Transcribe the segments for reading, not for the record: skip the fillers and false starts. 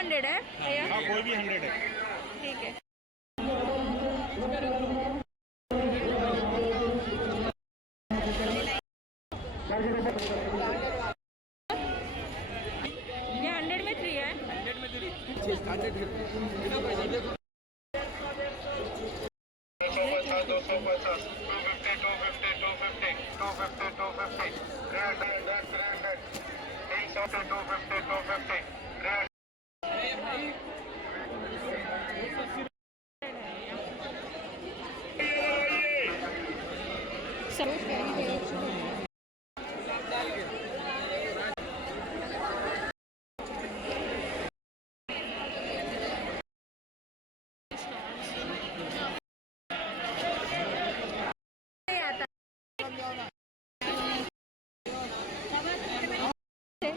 100 है भैया? हाँ कोई भी 100 है। ठीक है। ये 100 में 3 है। 100 में 3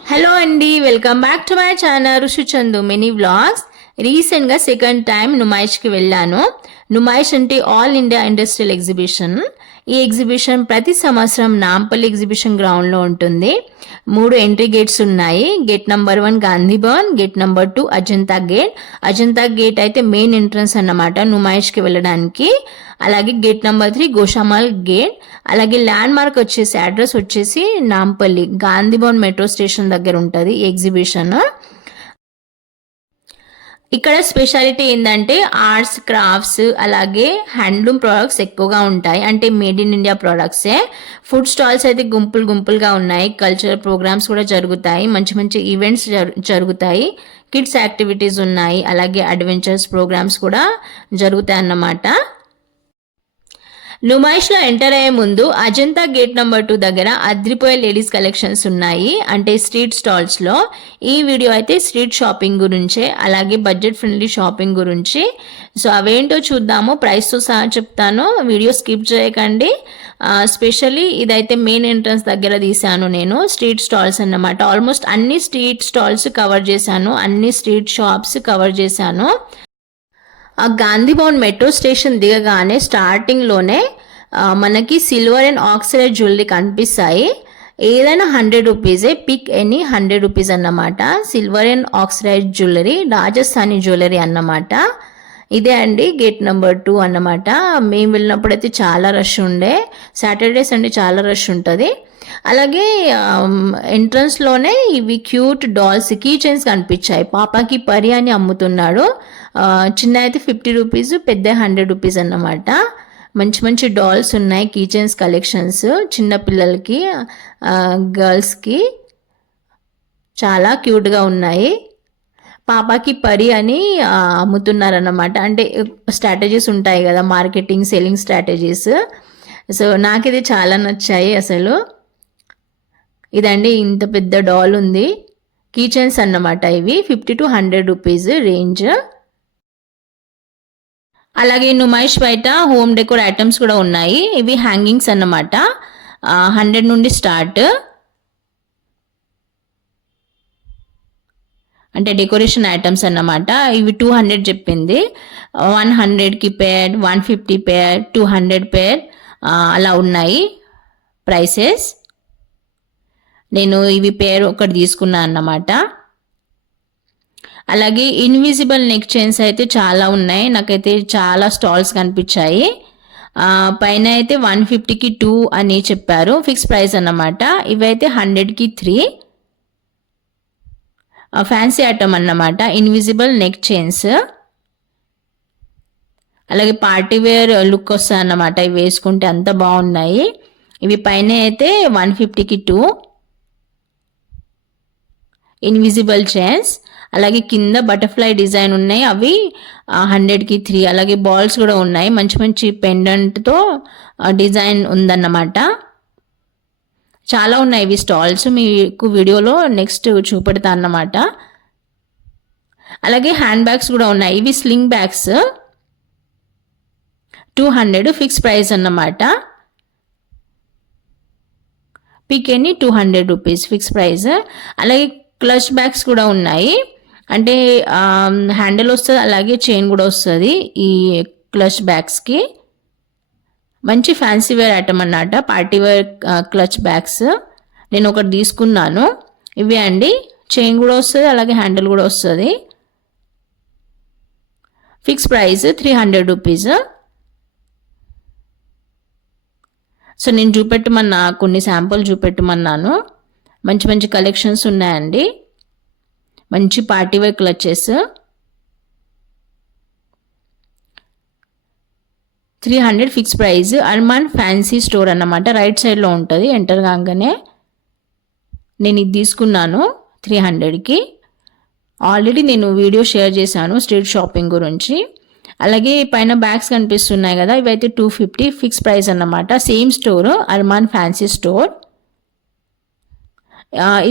హలో అండి, welcome back to my channel Rishi Chandu mini vlogs. రీసెంట్గా సెకండ్ టైం నుమాయిష్కి వెళ్ళాను. నుమాయిష్ అంటే ఆల్ ఇండియా ఇండస్ట్రియల్ ఎగ్జిబిషన్. ఈ ఎగ్జిబిషన్ ప్రతి సంవత్సరం నాంపల్లి ఎగ్జిబిషన్ గ్రౌండ్లో ఉంటుంది. 3 ఎంట్రీ గేట్స్ ఉన్నాయి. Gate number 1 Gandhi Bhavan, gate number 2 Ajanta gate. Ajanta gate అయితే మెయిన్ ఎంట్రన్స్ అన్నమాట నుమాయిష్కి వెళ్ళడానికి. అలాగే గేట్ నెంబర్ 3 గోషామాల్ గేట్. అలాగే ల్యాండ్ మార్క్ వచ్చేసి అడ్రస్ వచ్చేసి నాంపల్లి గాంధీ భవన్ మెట్రో స్టేషన్ దగ్గర ఉంటుంది ఈ ఎగ్జిబిషన్. ఇక్కడ స్పెషాలిటీ ఏంటంటే ఆర్ట్స్, క్రాఫ్ట్స్, అలాగే హ్యాండ్లూమ్ ప్రోడక్ట్స్ ఎక్కువగా ఉంటాయి. అంటే మేడ్ ఇన్ ఇండియా ప్రోడక్ట్సే. ఫుడ్ స్టాల్స్ అయితే గుంపులుగా ఉన్నాయి. కల్చరల్ ప్రోగ్రామ్స్ కూడా జరుగుతాయి. మంచి మంచి ఈవెంట్స్ జరుగుతాయి. కిడ్స్ యాక్టివిటీస్ ఉన్నాయి. అలాగే అడ్వెంచర్స్ ప్రోగ్రామ్స్ కూడా జరుగుతాయి అన్నమాట. నుమాయిష్లో ఎంటర్ అయ్యే ముందు అజంతా గేట్ నెంబర్ 2 దగ్గర అద్రిపోయే లేడీస్ కలెక్షన్స్ ఉన్నాయి. అంటే స్ట్రీట్ స్టాల్స్లో. ఈ వీడియో అయితే స్ట్రీట్ షాపింగ్ గురించే, అలాగే బడ్జెట్ ఫ్రెండ్లీ షాపింగ్ గురించి. సో అవేంటో చూద్దాము. ప్రైస్తో సహా చెప్తాను, వీడియో స్కిప్ చేయకండి. స్పెషల్లీ ఇదైతే మెయిన్ ఎంట్రన్స్ దగ్గర తీశాను నేను. స్ట్రీట్ స్టాల్స్ అన్నమాట. ఆల్మోస్ట్ అన్ని స్ట్రీట్ స్టాల్స్ కవర్ చేశాను, అన్ని స్ట్రీట్ షాప్స్ కవర్ చేశాను. గాంధీ భవన్ మెట్రో స్టేషన్ దిగగానే స్టార్టింగ్లోనే మనకి సిల్వర్ అండ్ ఆక్సిడైడ్ జ్యువెలరీ కనిపిస్తాయి. ఏదైనా 100 రూపీసే, పిక్ ఎనీ 100 రూపీస్ అన్నమాట. Silver and oxidised jewellery, Rajasthani jewellery అన్నమాట. ఇదే అండి గేట్ నెంబర్ 2 అన్నమాట. మేము వెళ్ళినప్పుడు అయితే చాలా రష్ ఉండే. సాటర్డే సండే చాలా రష్ ఉంటుంది. అలాగే ఎంట్రన్స్లోనే ఇవి క్యూట్ డాల్స్, కీ చైన్స్ కనిపించాయి. పాపాకి పరి అని అమ్ముతున్నాడు. చిన్న అయితే 50 రూపీస్, పెద్ద 100 రూపీస్ అన్నమాట. మంచి మంచి డాల్స్ ఉన్నాయి, కీ చైన్స్ కలెక్షన్స్. చిన్న పిల్లలకి, గర్ల్స్కి చాలా క్యూట్గా ఉన్నాయి. పాపాకి పరి అని అమ్ముతున్నారన్నమాట. అంటే స్ట్రాటజీస్ ఉంటాయి కదా, మార్కెటింగ్, సెల్లింగ్ స్ట్రాటజీస్. సో నాకైతే చాలా నచ్చాయి అసలు. ఇదండి, ఇంత పెద్ద డాల్ ఉంది. కీ చైన్స్ అన్నమాట. ఇవి 50 to 100 రూపీస్ రేంజ్. అలాగే నుమాయిష్ బయట హోమ్ డెకోర్ ఐటమ్స్ కూడా ఉన్నాయి. ఇవి హ్యాంగింగ్స్ అన్నమాట. 100 నుండి స్టార్ట్. అంటే డెకరేషన్ ఐటమ్స్ అన్నమాట. ఇవి 200 చెప్పింది. 100కి పేర్, 150 పేర్, 200 పేర్ అలా ఉన్నాయి ప్రైసెస్. నేను ఇవి పేరు ఒకటి తీసుకున్నాను అన్నమాట. అలాగే ఇన్విజిబుల్ నెక్ చైన్స్ అయితే చాలా ఉన్నాయి. నాకైతే చాలా స్టాల్స్ కనిపించాయి. పైన అయితే 150కి 2 అని చెప్పారు, ఫిక్స్ ప్రైస్ అన్నమాట. ఇవైతే 100కి 3. ఫ్యాన్సీ ఐటమ్ అన్నమాట, ఇన్విజిబుల్ నెక్ చైన్స్. అలాగే పార్టీ వేర్ లుక్ వస్తాయి అన్నమాట. ఇవి వేసుకుంటే అంత బాగున్నాయి. ఇవి పైన అయితే 150కి 2 ఇన్విజిబుల్ చైన్స్. అలాగే కింద బటర్ఫ్లై డిజైన్ ఉన్నాయి, అవి 100కి 3. అలాగే బాల్స్ కూడా ఉన్నాయి, మంచి మంచి పెండెంట్తో డిజైన్ ఉందన్నమాట. చాలా ఉన్నాయి ఇవి స్టాల్స్, మీకు వీడియోలో నెక్స్ట్ చూపెడతా అన్నమాట. అలాగే హ్యాండ్ బ్యాగ్స్ కూడా ఉన్నాయి. ఇవి స్లింగ్ బ్యాగ్స్ 200 ఫిక్స్ ప్రైస్ అన్నమాట. Pick any 200 rupees fix price. అలాగే క్లచ్ బ్యాగ్స్ కూడా ఉన్నాయి. అంటే హ్యాండిల్ వస్తుంది, అలాగే చైన్ కూడా వస్తుంది ఈ క్లచ్ బ్యాగ్స్కి. మంచి ఫ్యాన్సీ వేర్ ఐటమ్ అన్నమాట, పార్టీ వేర్ క్లచ్ బ్యాగ్స్. నేను ఒకటి తీసుకున్నాను. ఇవే అండి, చైన్ కూడా వస్తుంది, అలాగే హ్యాండిల్ కూడా వస్తుంది. Fix price 300 rupees. సో నేను చూపెట్టమన్నా, కొన్ని శాంపుల్ చూపెట్టమన్నాను. మంచి మంచి కలెక్షన్స్ ఉన్నాయండి. మంచి party wear clutches 300 fix price. Armaan fancy store అన్నమాట, రైట్ సైడ్లో ఉంటుంది. ఎంటర్ కాగానే నేను ఇది తీసుకున్నాను 300కి. ఆల్రెడీ నేను వీడియో షేర్ చేశాను స్ట్రీట్ షాపింగ్ గురించి. అలాగే పైన బ్యాగ్స్ కనిపిస్తున్నాయి కదా, ఇవైతే 250 ఫిక్స్ ప్రైస్ అన్నమాట. Same store, Armaan fancy store.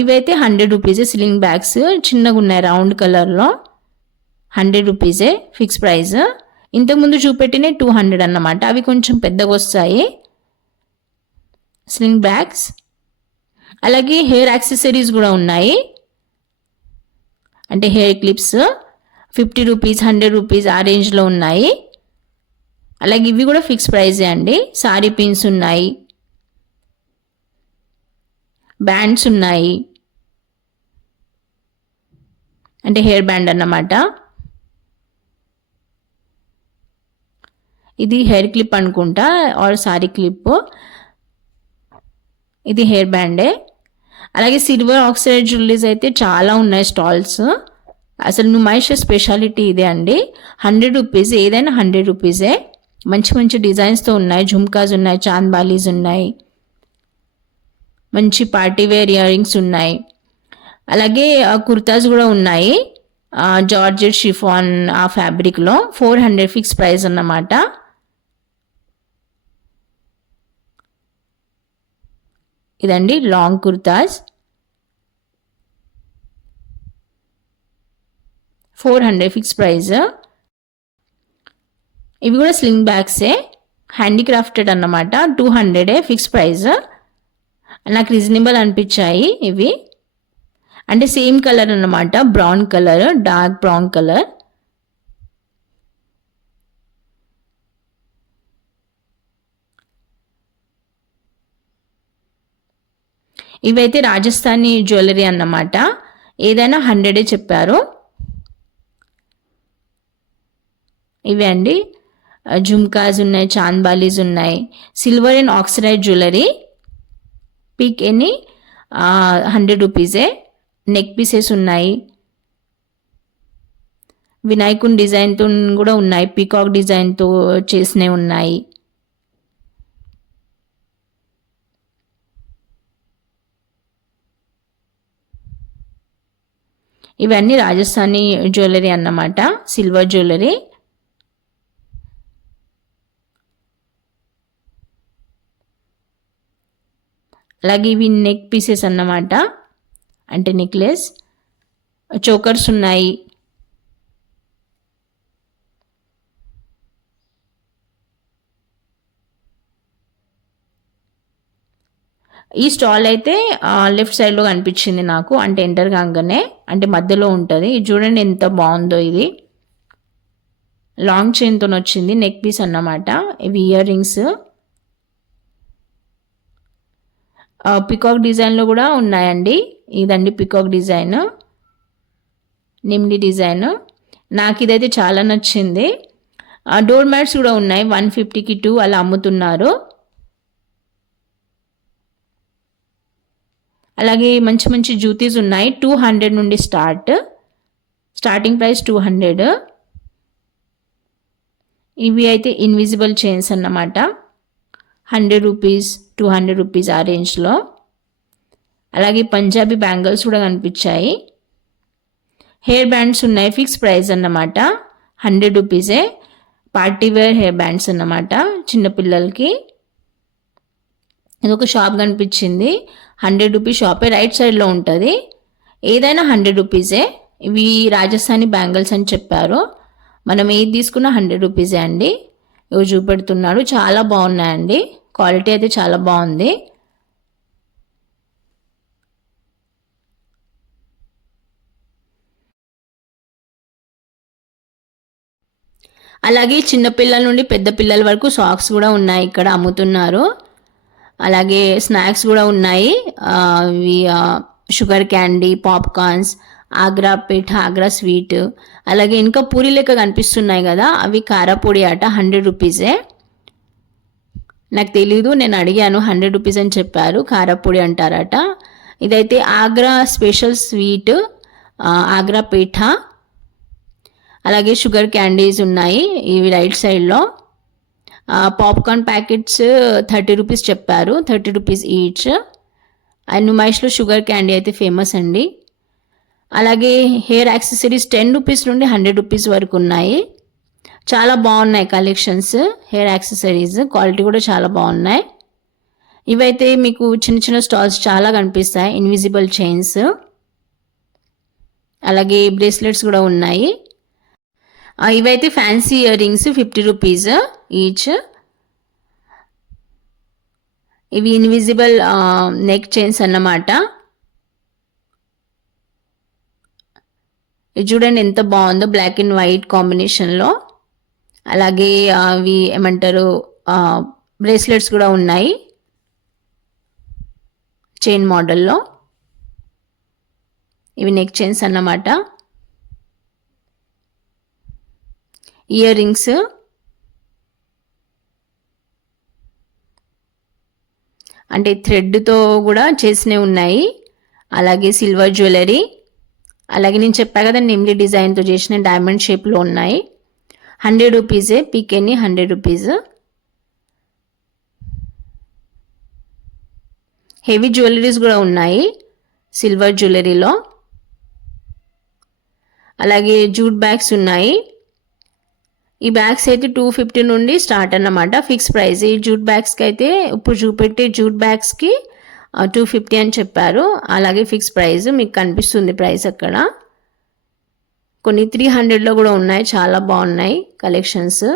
ఇవైతే 100 రూపీసే. స్లింగ్ బ్యాగ్స్ చిన్నగా ఉన్నాయి, రౌండ్ కలర్లో. 100 రూపీసే ఫిక్స్ ప్రైస్. ఇంతకుముందు చూపెట్టిన 200 అన్నమాట, అవి కొంచెం పెద్దగా వస్తాయి స్లింగ్ బ్యాగ్స్. అలాగే హెయిర్ యాక్సెసరీస్ కూడా ఉన్నాయి, అంటే హెయిర్ క్లిప్స్ 50 రూపీస్, 100 రూపీస్ ఆ రేంజ్లో ఉన్నాయి. అలాగే ఇవి కూడా ఫిక్స్ ప్రైజే అండి. సారీ పిన్స్ ఉన్నాయి, బ్యాండ్స్ ఉన్నాయి, అంటే హెయిర్ బ్యాండ్ అన్నమాట. ఇది హెయిర్ క్లిప్ అనుకుంటా, ఆర్ సారీ క్లిప్. ఇది హెయిర్ బ్యాండే. అలాగే సిల్వర్ ఆక్సైడ్ జ్యువెలరీస్ అయితే చాలా ఉన్నాయి స్టాల్స్. అసలు నుమైష్ స్పెషాలిటీ ఇదే అండి. 100 రూపీస్, ఏదైనా 100 రూపీసే. మంచి మంచి డిజైన్స్తో ఉన్నాయి. జుమ్కాస్ ఉన్నాయి, చాంద్ బాలీస్ ఉన్నాయి, మంచి పార్టీ వేర్ ఇయర్ రింగ్స్ ఉన్నాయి. అలాగే కుర్తాస్ కూడా ఉన్నాయి, జార్జెట్ షిఫాన్ ఆ ఫ్యాబ్రిక్లో. 400 ఫిక్స్ ప్రైస్ అన్నమాట. ఇదండి లాంగ్ కుర్తాస్ 400 ఫిక్స్ ప్రైస్. ఇవి కూడా స్లింగ్ బ్యాగ్సే, హ్యాండీక్రాఫ్టెడ్ అన్నమాట. 200 ఫిక్స్ ప్రైస్. నాకు రీజనబుల్ అనిపించాయి ఇవి. అంటే సేమ్ కలర్ అన్నమాట, brown colour, dark brown colour. ఇవైతే రాజస్థానీ జ్యువెలరీ అన్నమాట, ఏదైనా 100 చెప్పారు. ఇవి అండి జుమ్కాస్ ఉన్నాయి, చాంద్ బాలీస్ ఉన్నాయి. Silver and oxidised jewellery, pick any 100 రూపీసే. నెక్ పీసెస్ ఉన్నాయి, వినాయకుని డిజైన్తో కూడా ఉన్నాయి, పీకాక్ డిజైన్తో చేసినవి ఉన్నాయి. ఇవన్నీ రాజస్థానీ జ్యువెలరీ అన్నమాట, సిల్వర్ జ్యువెలరీ. అలాగే ఇవి నెక్ పీసెస్ అన్నమాట, అంటే నెక్లెస్. చోకర్స్ ఉన్నాయి. ఈ స్టాల్ అయితే లెఫ్ట్ సైడ్లో కనిపించింది నాకు, అంటే ఎంటర్ కాగానే, అంటే మధ్యలో ఉంటుంది. ఇది చూడండి ఎంత బాగుందో. ఇది లాంగ్ చైన్తో వచ్చింది, నెక్ పీస్ అన్నమాట. ఇవి ఇయర్ రింగ్స్ పికాక్ డిజైన్లో కూడా ఉన్నాయండి. ఇదండి పికాక్ డిజైన్, నిమ్లి డిజైన్. నాకు ఇదైతే చాలా నచ్చింది. డోర్ మ్యాట్స్ కూడా ఉన్నాయి, 150కి 2 అలా అమ్ముతున్నారు. అలాగే మంచి మంచి జ్యూతీస్ ఉన్నాయి, 200 నుండి స్టార్టింగ్ ప్రైస్ 200. ఇవి అయితే ఇన్విజిబుల్ చైన్స్ అన్నమాట, 100 రూపీస్, 200 రూపీస్ ఆ రేంజ్లో. అలాగే పంజాబీ బ్యాంగిల్స్ కూడా కనిపించాయి. హెయిర్ బ్యాండ్స్ ఉన్నాయి, ఫిక్స్ ప్రైస్ అన్నమాట, 100 రూపీసే. పార్టీ వేర్ హెయిర్ బ్యాండ్స్ అన్నమాట చిన్నపిల్లలకి. ఇది ఒక షాప్ కనిపించింది, 100 రూపీస్ షాపే, రైట్ సైడ్లో ఉంటుంది. ఏదైనా 100 రూపీసే. ఇవి రాజస్థానీ బ్యాంగిల్స్ అని చెప్పారు. మనం ఏది తీసుకున్నా 100 రూపీసే అండి. ఇవి చూపెడుతున్నాడు, చాలా బాగున్నాయండి, క్వాలిటీ అయితే చాలా బాగుంది. అలాగే చిన్నపిల్లల నుండి పెద్ద పిల్లల వరకు సాక్స్ కూడా ఉన్నాయి, ఇక్కడ అమ్ముతున్నారు. అలాగే స్నాక్స్ కూడా ఉన్నాయి, ఇవి sugar candy, popcorns, Agra petha, Agra sweet, అలాగే ఇంకా పూరి లెక్క కనిపిస్తున్నాయి కదా, అవి కారపొడి అట, 100 రూపీసే. నాకు తెలీదు, నేను అడిగాను, 100 రూపీస్ అని చెప్పారు. కారపొడి అంటారట. ఇదైతే ఆగ్రా స్పెషల్ స్వీట్, ఆగ్రా పేఠ. అలాగే షుగర్ క్యాండీస్ ఉన్నాయి ఇవి రైట్ సైడ్లో. పాప్కార్న్ ప్యాకెట్స్ 30 రూపీస్ చెప్పారు, 30 రూపీస్ ఈచ్. అండ్ నుమాయిష్లో షుగర్ క్యాండీ అయితే ఫేమస్ అండి. అలాగే హెయిర్ యాక్సెసరీస్ 10 రూపీస్ నుండి 100 రూపీస్ వరకు ఉన్నాయి. చాలా బాగున్నాయి కలెక్షన్స్. హెయిర్ యాక్సెసరీస్ క్వాలిటీ కూడా చాలా బాగున్నాయి. ఇవైతే మీకు చిన్న చిన్న స్టాల్స్ చాలా కనిపిస్తాయి. ఇన్విజిబుల్ చైన్స్, అలాగే బ్రేస్లెట్స్ కూడా ఉన్నాయి. ఇవైతే fancy ear rings 50 rupees each. ఇవి ఇన్విజిబుల్ నెక్ చైన్స్ అన్నమాట. ఇది చూడండి ఎంత బాగుందో, బ్లాక్ అండ్ వైట్ కాంబినేషన్లో. అలాగే అవి ఏమంటారు, బ్రేస్లెట్స్ కూడా ఉన్నాయి చైన్ మోడల్లో. ఇవి నెక్ చైన్స్ అన్నమాట. ఇయర్ రింగ్స్, అంటే థ్రెడ్తో కూడా చేసినవి ఉన్నాయి. అలాగే సిల్వర్ జ్యువెలరీ, అలాగే నేను చెప్పా కదా నిమ్లీ డిజైన్తో చేసిన డైమండ్ షేప్లో ఉన్నాయి. 100 రూపీసే, పీకెన్ని 100 రూపీస్. హెవీ జ్యువెలరీస్ కూడా ఉన్నాయి సిల్వర్ జ్యువెలరీలో. అలాగే జూట్ బ్యాగ్స్ ఉన్నాయి. ఈ బ్యాగ్స్ అయితే 250 నుండి స్టార్ట్ అన్నమాట, ఫిక్స్ ప్రైస్. ఈ జూట్ బ్యాగ్స్కి అయితే ఇప్పుడు చూపెట్టే జూట్ బ్యాగ్స్కి 250 అని చెప్పారు. అలాగే ఫిక్స్ ప్రైస్ మీకు కనిపిస్తుంది ప్రైస్ అక్కడ. కొన్ని 300లో కూడా ఉన్నాయి, చాలా బాగున్నాయి collections,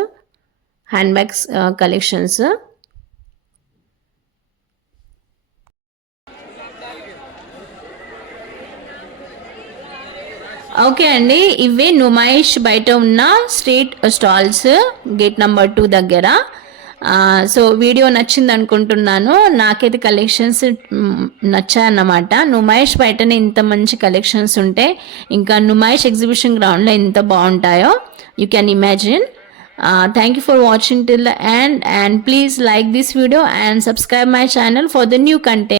hand bags collections. Okay అండి, ఇవే నుమాయిష్ బయట ఉన్న స్ట్రీట్ స్టాల్స్ గేట్ నెంబర్ 2 దగ్గర. సో వీడియో నచ్చింది అనుకుంటున్నాను. నాకైతే కలెక్షన్స్ నచ్చాయన్నమాట. నుమాయిష్ బయటనే ఇంత మంచి కలెక్షన్స్ ఉంటే ఇంకా నుమాయిష్ ఎగ్జిబిషన్ గ్రౌండ్లో ఎంత బాగుంటాయో you can imagine. Thank you for watching till the end, and please like this video and subscribe my channel for the new content.